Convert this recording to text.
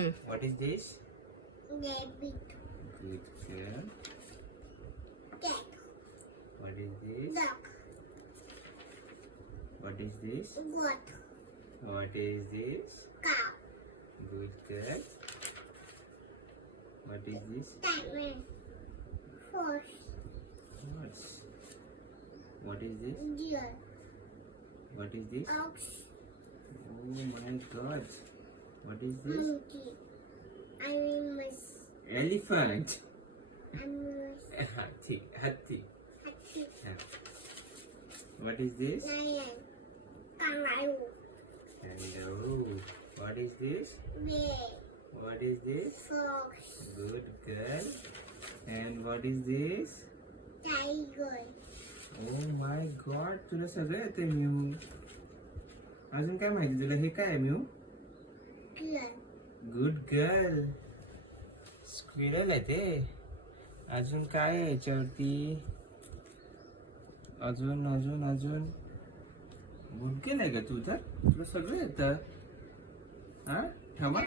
What is this? Rabbit. Good girl. Cat. What is this? Duck. What is this? Goat. What is this? Cow. Good girl. What is this? Diamond. Horse. Horse. What is this? Deer. What is this? Ox. Oh my God. What is this? Monkey. Animals. Elephant. Animals. Hathi. Happy. What is this? Lion. Kangaroo. Hello. What is this? Bear. What is this? Fox. Good girl. And what is this? Tiger. Oh my God. तुला सगळं येते mu. अजून काय माहिती तुला? हे काय आहे mu? Deer. Good girl. Squirrel आहे ते. अजून काय आहे याच्यावरती? अजून गुड केलंय का तू तर? तुला सगळं येतं. हा थांबा.